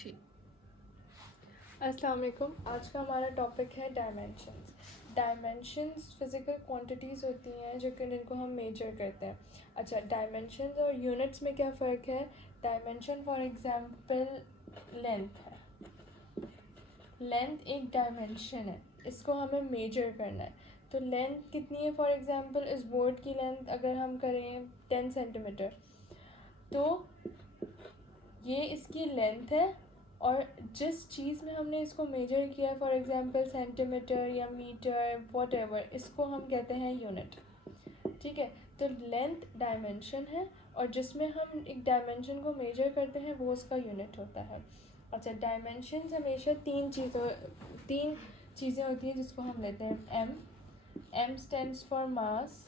ठीक। अस्सलाम वालेकुम। आज का हमारा टॉपिक है डायमेंशंस। डायमेंशंस फिज़िकल क्वांटिटीज़ होती हैं जो कि जिनको हम मेजर करते हैं। अच्छा, डायमेंशंस और यूनिट्स में क्या फ़र्क है? डायमेंशन फॉर एग्जांपल लेंथ है। लेंथ एक डायमेंशन है, इसको हमें मेजर करना है। तो लेंथ कितनी है? फॉर एग्जांपल इस बोर्ड की लेंथ अगर हम करें 10 सेंटीमीटर, तो ये इसकी लेंथ है। और जिस चीज़ में हमने इसको मेजर किया, फॉर एग्जांपल सेंटीमीटर या मीटर वॉट इसको हम कहते हैं यूनिट। ठीक है, तो लेंथ डायमेंशन है और जिसमें हम एक डायमेंशन को मेजर करते हैं वो उसका यूनिट होता है। अच्छा, डायमेंशन हमेशा तीन चीज़ें होती हैं जिसको हम लेते हैं। M stands for mass,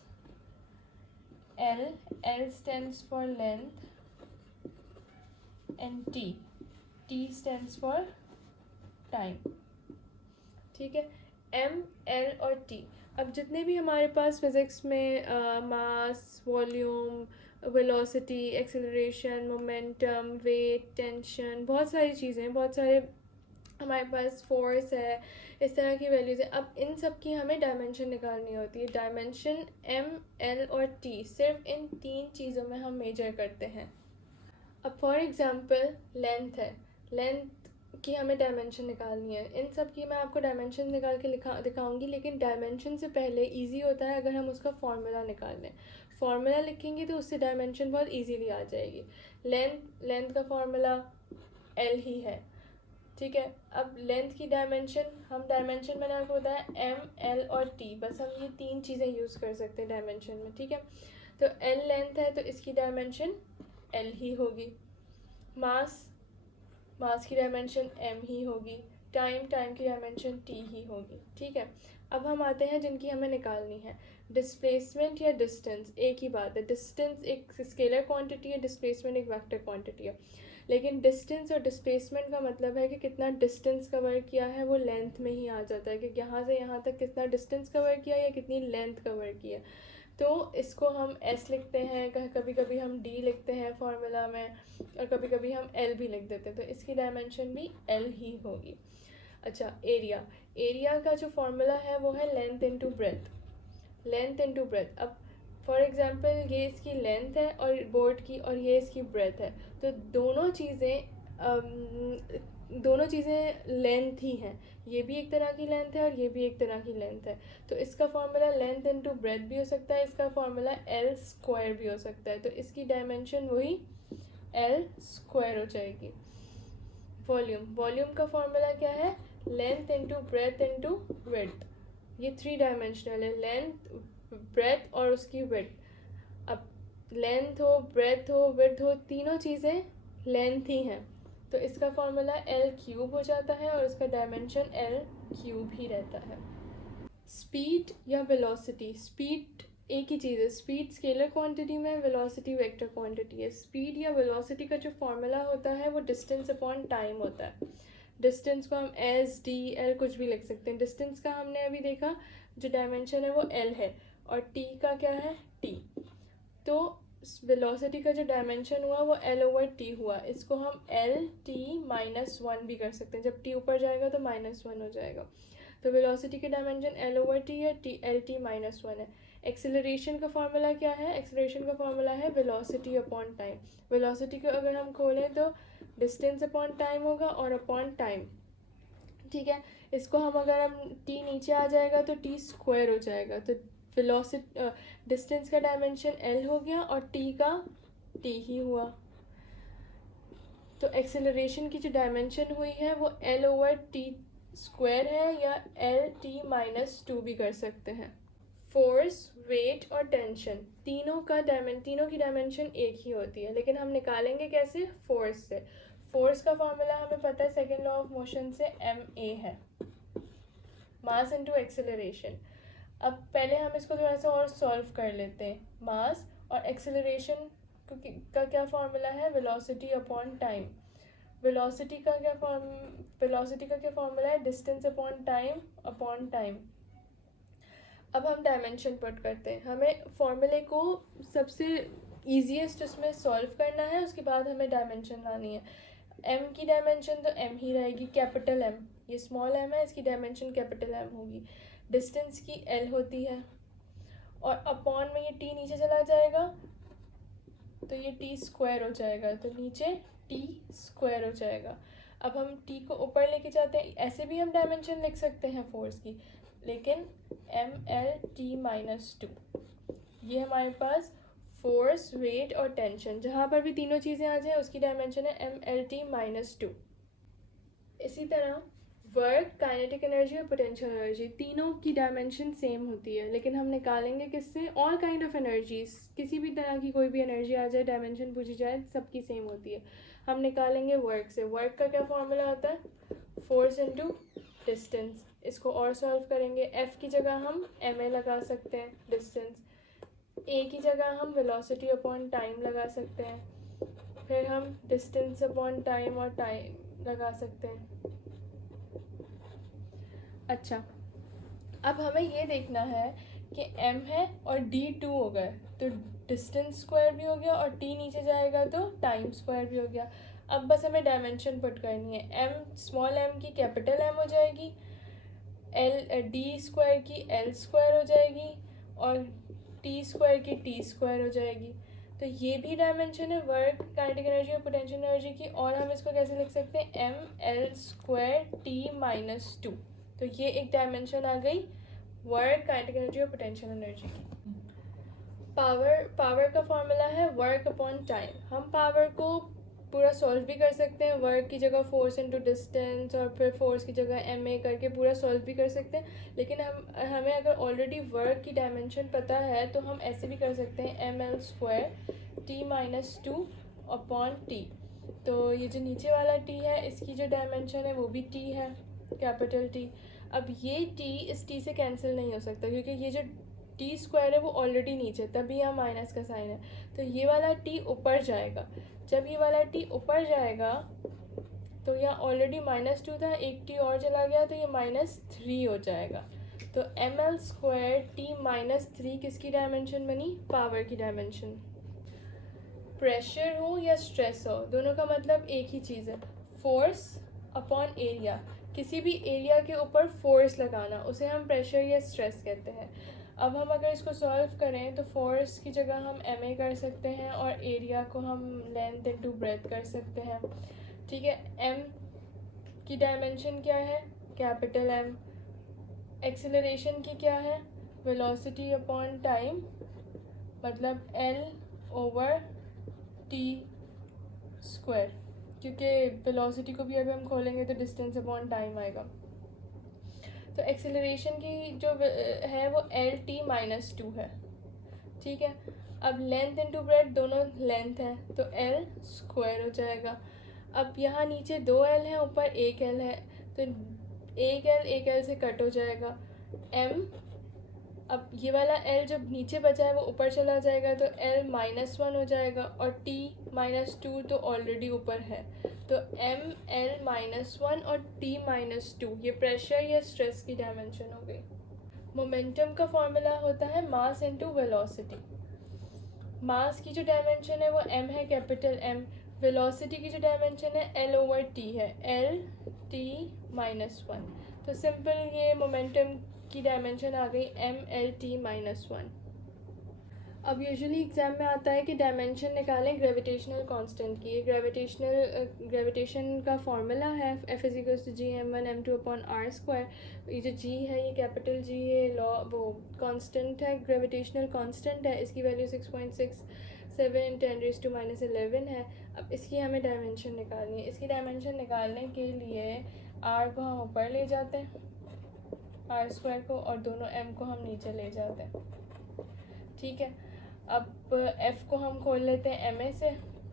L stands for length and T stands for time. ठीक है, एम, एल और टी। अब जितने भी हमारे पास फिज़िक्स में mass, volume, velocity, acceleration, momentum, weight, tension, बहुत सारी चीज़ें, बहुत सारे हमारे पास फोर्स है, इस तरह की वैल्यूज़ है। अब इन सब की हमें डायमेंशन निकालनी होती है। डायमेंशन एम, एल और टी, सिर्फ इन तीन चीज़ों में हम मेजर करते हैं। अब फॉर एग्ज़ाम्पल लेंथ है, लेंथ की हमें डायमेंशन निकालनी है। इन सब की मैं आपको डायमेंशन निकाल के दिखाऊंगी, लेकिन डायमेंशन से पहले इजी होता है अगर हम उसका फार्मूला निकाल लें। फार्मूला लिखेंगे तो उससे डायमेंशन बहुत इजीली आ जाएगी। लेंथ का फार्मूला एल ही है। ठीक है, अब लेंथ की डायमेंशन मैंने आपको बताया एम, एल और टी, बस हम ये तीन चीज़ें यूज़ कर सकते हैं डायमेंशन में। ठीक है, तो एल लेंथ है तो इसकी डायमेंशन एल ही होगी। मास की डायमेंशन एम ही होगी। टाइम की डायमेंशन टी ही होगी। ठीक है, अब हम आते हैं जिनकी हमें निकालनी है। डिस्प्लेसमेंट या डिस्टेंस एक ही बात है। डिस्टेंस एक स्केलर क्वांटिटी है, डिस्प्लेसमेंट एक वेक्टर क्वांटिटी है। लेकिन डिस्टेंस और डिस्प्लेसमेंट का मतलब है कि कितना डिस्टेंस कवर किया है, वो लेंथ में ही आ जाता है कि यहाँ से यहाँ तक कितना डिस्टेंस कवर किया या कितनी लेंथ कवर की है। तो इसको हम एस लिखते हैं, कभी कभी हम डी लिखते हैं फार्मूला में, और कभी कभी हम एल भी लिख देते हैं, तो इसकी डायमेंशन भी एल ही होगी। अच्छा, एरिया का जो फार्मूला है वो है लेंथ इनटू ब्रेथ। अब फॉर एग्जांपल ये इसकी लेंथ है और बोर्ड की, और ये इसकी ब्रेथ है, तो दोनों चीज़ें लेंथ ही हैं। ये भी एक तरह की लेंथ है और ये भी एक तरह की लेंथ है। तो इसका फार्मूला लेंथ इनटू ब्रेथ भी हो सकता है, इसका फार्मूला एल स्क्वायर भी हो सकता है, तो इसकी डायमेंशन वही एल स्क्वायर हो जाएगी। वॉल्यूम का फार्मूला क्या है? Length into breadth into width. ये थ्री डायमेंशनल है, लेंथ, ब्रेथ और उसकी विड्थ। अब लेंथ हो, ब्रेथ हो, विड्थ हो, तीनों चीज़ें लेंथ ही हैं, तो इसका फार्मूला एल क्यूब हो जाता है और इसका डायमेंशन एल क्यूब ही रहता है। स्पीड या वेलोसिटी, स्पीड एक ही चीज़ है। स्पीड स्केलर क्वांटिटी में, वेलोसिटी वेक्टर क्वांटिटी है। स्पीड या वेलोसिटी का जो फार्मूला होता है वो डिस्टेंस अपॉन टाइम होता है। डिस्टेंस को हम एस, डी, एल कुछ भी लिख सकते हैं। डिस्टेंस का हमने अभी देखा जो डायमेंशन है वो एल है, और टी का क्या है? टी। तो वेलोसिटी का जो डायमेंशन हुआ वो एल ओवर टी हुआ। इसको हम एल टी माइनस वन भी कर सकते हैं, जब टी ऊपर जाएगा तो माइनस वन हो जाएगा। तो वेलोसिटी की डायमेंशन एल ओवर टी है, एल टी माइनस वन है। एक्सेलरेशन का फार्मूला क्या है? एक्सेलरेशन का फार्मूला है वेलोसिटी अपॉन टाइम। वेलोसिटी को अगर हम खोलें तो डिस्टेंस अपॉन टाइम होगा और अपॉन टाइम। ठीक है, इसको हम अगर हम टी नीचे आ जाएगा तो टी स्क्वायर हो जाएगा, तो वेलोसिटी डिस्टेंस का डायमेंशन एल हो गया और टी का टी ही हुआ। तो एक्सेलरेशन की जो डायमेंशन हुई है वो एल ओवर टी स्क्वायर है, या एल टी माइनस टू भी कर सकते हैं। फोर्स, वेट और टेंशन, तीनों की डायमेंशन एक ही होती है, लेकिन हम निकालेंगे कैसे? फोर्स से। फोर्स का फॉर्मूला हमें पता है सेकेंड लॉ ऑफ मोशन से, एम ए है, मास इनटू एक्सेलरेशन। अब पहले हम इसको थोड़ा सा और सॉल्व कर लेते हैं। मास और एक्सेलरेशन का क्या फार्मूला है? Velocity upon time. वेलोसिटी का क्या फार्मूला है? Distance upon time. अब हम डायमेंशन पुट करते हैं। हमें फॉर्मूले को सबसे ईजीएस्ट उसमें सॉल्व करना है, उसके बाद हमें डायमेंशन लानी है। एम की डायमेंशन तो एम ही रहेगी, कैपिटल एम, ये स्मॉल एम है, इसकी डायमेंशन कैपिटल एम होगी। डिस्टेंस की एल होती है, और अपॉन में ये टी नीचे चला जाएगा तो ये टी स्क्वायर हो जाएगा, तो नीचे टी स्क्वायर हो जाएगा। अब हम टी को ऊपर लेके जाते हैं, ऐसे भी हम डायमेंशन लिख सकते हैं फोर्स की, लेकिन M L T minus two, ये हमारे पास फोर्स, वेट और टेंशन, जहाँ पर भी तीनों चीज़ें आ जाए उसकी डायमेंशन है M L T minus two. इसी तरह वर्क, काइनेटिक एनर्जी और पोटेंशियल एनर्जी, तीनों की डायमेंशन सेम होती है, लेकिन हम निकालेंगे किससे? ऑल काइंड ऑफ एनर्जीज, किसी भी तरह की कोई भी एनर्जी आ जाए, डायमेंशन पूछी जाए, सबकी सेम होती है। हम निकालेंगे वर्क से। वर्क का क्या फॉर्मूला होता है? Force into distance. इसको और सॉल्व करेंगे, एफ की जगह हम एम ए लगा सकते हैं डिस्टेंस, ए की जगह हम वेलोसिटी अपॉन टाइम लगा सकते हैं, फिर हम डिस्टेंस अपॉन टाइम और टाइम लगा सकते हैं। अच्छा, अब हमें ये देखना है कि m है और d 2 हो गए, तो डिस्टेंस स्क्वायर भी हो गया और t नीचे जाएगा तो टाइम स्क्वायर भी हो गया। अब बस हमें डायमेंशन पुट करनी है, m स्मॉल m की कैपिटल M हो जाएगी, d स्क्वायर की l स्क्वायर हो जाएगी और t स्क्वायर की t स्क्वायर हो जाएगी। तो ये भी डायमेंशन है वर्क, काइनेटिक एनर्जी और पोटेंशियल एनर्जी की, और हम इसको कैसे लिख सकते हैं? m l square t minus two. तो ये एक डायमेंशन आ गई वर्क, काइनेटिक एनर्जी और पोटेंशियल एनर्जी की। पावर का फॉर्मूला है वर्क अपॉन टाइम। हम पावर को पूरा सॉल्व भी कर सकते हैं, वर्क की जगह फोर्स इनटू डिस्टेंस और फिर फोर्स की जगह एम ए करके पूरा सॉल्व भी कर सकते हैं, लेकिन हमें अगर ऑलरेडी वर्क की डायमेंशन पता है तो हम ऐसे भी कर सकते हैं, M L square T minus two upon T. तो ये जो नीचे वाला टी है इसकी जो डायमेंशन है वो भी टी है, कैपिटल टी। अब ये टी इस टी से कैंसिल नहीं हो सकता, क्योंकि ये जो टी स्क्वायर है वो ऑलरेडी नीचे, तभी यहाँ माइनस का साइन है, तो ये वाला टी ऊपर जाएगा। जब ये वाला टी ऊपर जाएगा तो यहाँ ऑलरेडी माइनस टू था, एक टी और चला गया तो ये माइनस थ्री हो जाएगा। तो M L square T minus three किसकी डायमेंशन बनी? पावर की डायमेंशन। प्रेशर हो या स्ट्रेस हो, दोनों का मतलब एक ही चीज़ है, फोर्स अपॉन एरिया। किसी भी एरिया के ऊपर फोर्स लगाना उसे हम प्रेशर या स्ट्रेस कहते हैं। अब हम अगर इसको सॉल्व करें तो फोर्स की जगह हम एम ए कर सकते हैं और एरिया को हम लेंथ इनटू ब्रेथ कर सकते हैं। ठीक है, एम की डायमेंशन क्या है? Capital M. एक्सेलरेशन की क्या है? वेलोसिटी अपॉन टाइम, मतलब एल ओवर टी स्क्वायर, क्योंकि वेलोसिटी को भी अगर हम खोलेंगे तो डिस्टेंस अपॉन टाइम आएगा। तो एक्सेलरेशन की जो है वो एल टी माइनस टू है। ठीक है, अब लेंथ इनटू ब्रेथ, दोनों लेंथ है तो एल स्क्वायर हो जाएगा। अब यहाँ नीचे दो एल है, ऊपर एक एल है, तो एक एल से कट हो जाएगा। एम, अब ये वाला एल जब नीचे बचा है वो ऊपर चला जाएगा तो एल माइनस वन हो जाएगा, और टी माइनस टू तो ऑलरेडी ऊपर है, तो एम एल माइनस वन और टी माइनस टू, ये प्रेशर या स्ट्रेस की डायमेंशन हो गई। मोमेंटम का फॉर्मूला होता है मास इनटू वेलोसिटी। मास की जो डायमेंशन है वो एम है, कैपिटल एम। वेलोसिटी की जो डायमेंशन है एल ओवर टी है, एल टी माइनस वन। तो सिंपल ये मोमेंटम की डायमेंशन आ गई M L T minus one. अब यूजुअली एग्जाम में आता है कि डायमेंशन निकालें ग्रेविटेशनल कांस्टेंट की। ग्रेविटेशन का फॉर्मूला है F is equals to G M one M two upon R square. ये जो जी है ये कैपिटल जी, ये वो कांस्टेंट है, ग्रेविटेशनल कांस्टेंट है, इसकी वैल्यू 6.67 × 10⁻11 है। अब इसकी हमें डायमेंशन निकालनी है। इसकी डायमेंशन निकालने के लिए आर को हम ऊपर ले जाते हैं, आर स्क्वायर को, और दोनों एम को हम नीचे ले जाते हैं। ठीक है, अब एफ़ को हम खोल लेते हैं एम ए से,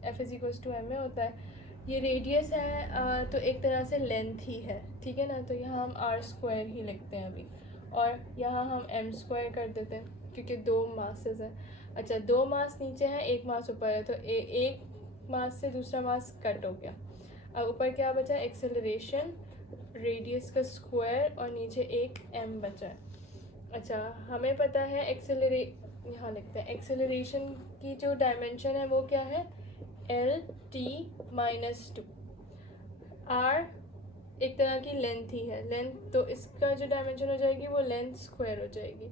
F is equals to M A होता है। ये रेडियस है तो एक तरह से लेंथ ही है, ठीक है ना, तो यहाँ हम आर स्क्वायर ही लिखते हैं अभी, और यहाँ हम एम स्क्वायर कर देते हैं क्योंकि दो मासेस हैं। अच्छा, दो मास नीचे हैं, एक मास ऊपर है, तो एक मास से दूसरा मास कट हो गया। अब ऊपर क्या बचा? एक्सेलरेशन, रेडियस का स्क्वायर, और नीचे एक एम बचा है। अच्छा, हमें पता है यहाँ लिखते हैं एक्सेलरेशन की जो डायमेंशन है वो क्या है? L T minus two. R एक तरह की लेंथ ही है, लेंथ, तो इसका जो डायमेंशन हो जाएगी वो लेंथ स्क्वायर हो जाएगी।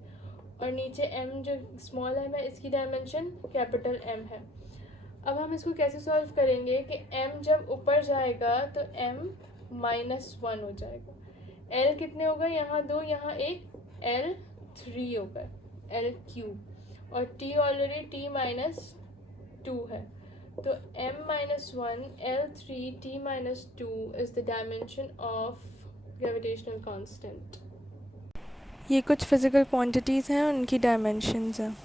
और नीचे एम जो स्मॉल एम है इसकी डायमेंशन कैपिटल एम है। अब हम इसको कैसे सॉल्व करेंगे कि m जब ऊपर जाएगा तो m -1 हो जाएगा। l कितने हो गए, यहाँ 2 यहाँ 1, l 3 हो गए, l क्यूब, और t ऑलरेडी t-2 है, तो m -1 l 3 t-2 is the dimension of gravitational constant. ये कुछ फिजिकल क्वांटिटीज़ हैं, उनकी डायमेंशंस हैं।